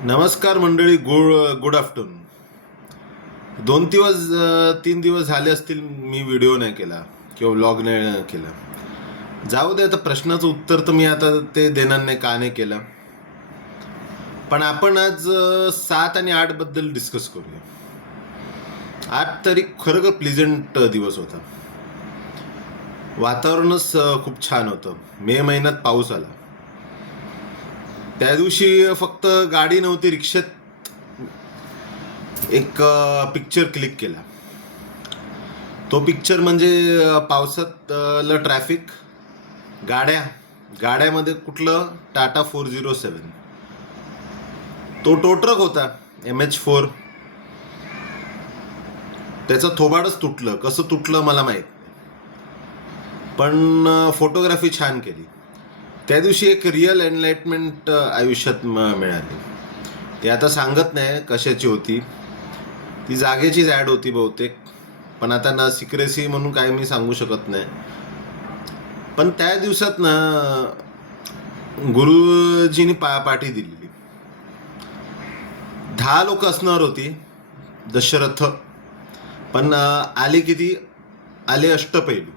नमस्कार मंडळी. Good afternoon. 3 दिवस झाले असतील मी व्हिडिओ नाही केला किंवा व्लॉग नाही केला. जाऊ दे, आता प्रश्नाचं उत्तर तर मी आता ते देणार नाही का नाही केलं. पण आपण आज 7 आणि 8 बद्दल डिस्कस करूया. 8 तारीख खरोखर प्लेझंट दिवस होता. वातावरणच खूप छान होतं. मे महिन्यात पाऊस आला. त्या दिवशी फक्त गाडी नव्हती, रिक्षात एक पिक्चर क्लिक केला. तो पिक्चर म्हणजे पावसात ट्रॅफिक, गाड्यामध्ये कुठलं टाटा 407. तो टो ट्रक होता MH4. त्याचं थोबाडच तुटलं. कसं तुटलं मला माहीत नाही, पण फोटोग्राफी छान केली. त्या दिवशी एक रिअल एनलाइटमेंट आयुष्यात मिळाली. ती आता सांगत नाही कशाची होती. ती जागेचीच ॲड होती बहुतेक, पण आता ना सिक्रेसी म्हणून काय मी सांगू शकत नाही. पण त्या दिवसात ना गुरुजींनी पाठी दिलेली. 10 लोक असणार होती दशरथ, पण आले किती? आले अष्टपैलू.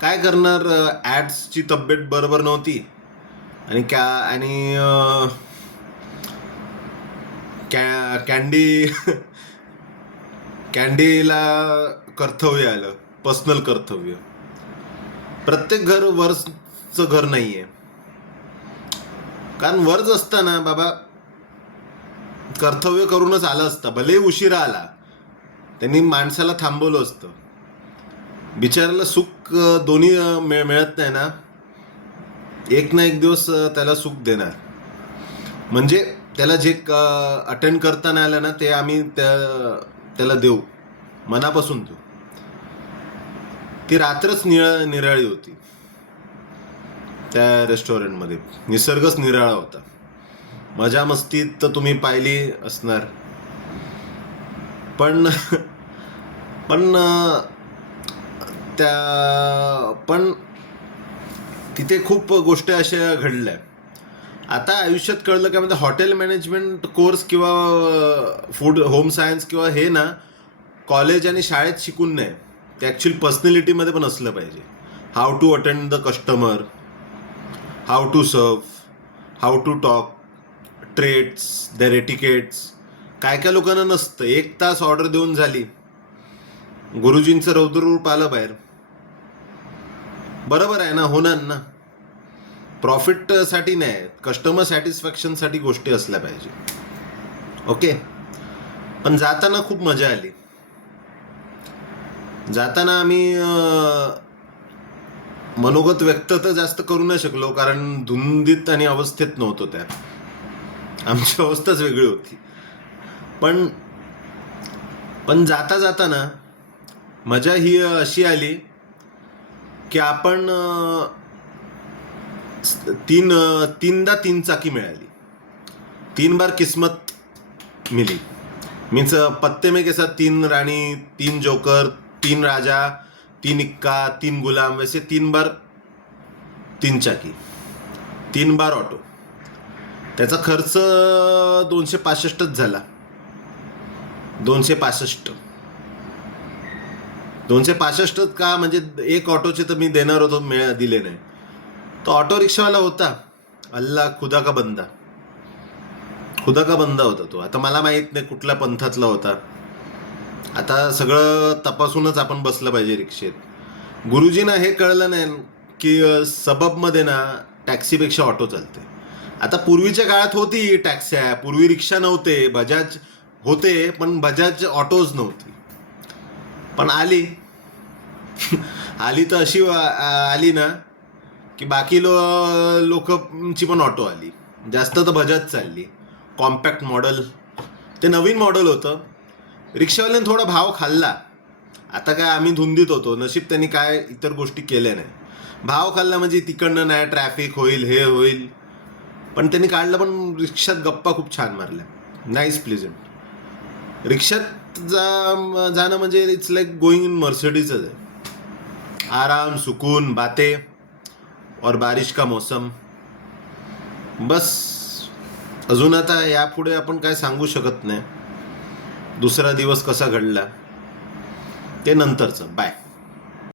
काय करणार, ॲड्सची तब्येत बरोबर नव्हती आणि कॅन्डी कॅन्डीला कर्तव्य आलं, पर्सनल कर्तव्य. प्रत्येक घर वर्जचं घर नाही आहे. कारण वर्ज असताना बाबा कर्तव्य करूनच आलं असतं. भले उशिरा आला, त्यांनी माणसाला थांबवलं असतं. बिचाराला सुख दोन्ही मिळत नाही ना. एक ना एक दिवस त्याला सुख देणार. म्हणजे त्याला जे अटेंड करता नाही आलं ना, ते आम्ही त्याला देऊ, मनापासून देऊ. ती रात्रच निराळी होती. त्या रेस्टॉरंटमध्ये निसर्गच निराळा होता. मजा मस्ती तर तुम्ही पाहिली असणार, पण पण तिथे खूप गोष्टी अशा घडल्या. आता आयुष्यात कळलं काय म्हणजे हॉटेल मॅनेजमेंट कोर्स किंवा फूड होम सायन्स किंवा हे ना कॉलेज आणि शाळेत शिकून नाही. ते ॲक्च्युअली पर्सनॅलिटीमध्ये पण असलं पाहिजे. How to attend the customer, how to serve, how to talk, trades, their etiquettes. काय काय लोकांना नसतं. 1 तास ऑर्डर देऊन झाली, गुरुजींचं रौद्ररूप आलं बाहेर. बरोबर आहे ना, होणार ना. प्रॉफिटसाठी नाही, कस्टमर सॅटिस्फॅक्शनसाठी गोष्टी असल्या पाहिजे. ओके. पण जाताना खूप मजा आली. जाताना आम्ही मनोगत व्यक्त तर जास्त करू नाही शकलो, कारण धुंदीत आणि अवस्थेत नव्हतो. त्या आमची अवस्थाच वेगळी होती. पण जाता जाताना मजा ही अशी आली की आपण तीनदा 3 चाकी मिळाली. 3 बार किस्मत मिली. मीन्स पत्ते में के साथ 3 राणी, 3 जोकर, 3 राजा, 3 इक्का, 3 गुलाम, वैसे 3 बार 3 चाकी, 3 बार ऑटो. त्याचा खर्च 265च झाला. 265 का म्हणजे एक ऑटोचे तर मी देणार होतो, दिले नाही. तो ऑटो रिक्षावाला होता अल्ला खुदा का बंदा होता तो. आता मला माहित नाही कुठल्या पंथातला होता. आता सगळं तपासूनच आपण बसलं पाहिजे रिक्षेत. गुरुजींना हे कळलं नाही की सबबमध्ये ना टॅक्सीपेक्षा ऑटो चालते. आता पूर्वीच्या काळात होती टॅक्स्या, पूर्वी रिक्षा नव्हते, बजाज होते, पण बजाज ऑटोज नव्हती. पण आली तर अशी आली ना की बाकी लोकची पण ऑटो आली. जास्त तर बजाज चालली. कॉम्पॅक्ट मॉडेल, ते नवीन मॉडेल होतं. रिक्षावाल्याने थोडा भाव खाल्ला. आता काय आम्ही धुंदीत होतो, नशीब त्यांनी काय इतर गोष्टी केल्या नाही. भाव खाल्ला म्हणजे तिकडनं नाही ट्रॅफिक होईल, हे होईल, पण त्यांनी काढलं. पण रिक्षात गप्पा खूप छान मारल्या. Nice pleasant. रिक्षात जाणं म्हणजे इट्स लाईक गोईंग इन मर्सिडीजच आहे. आराम, सुकून, बातें और बारिश का मौसम. बस अजून आता यापुढे आपण काय सांगू शकत नाही. दुसरा दिवस कसा घडला ते नंतरचं. बाय.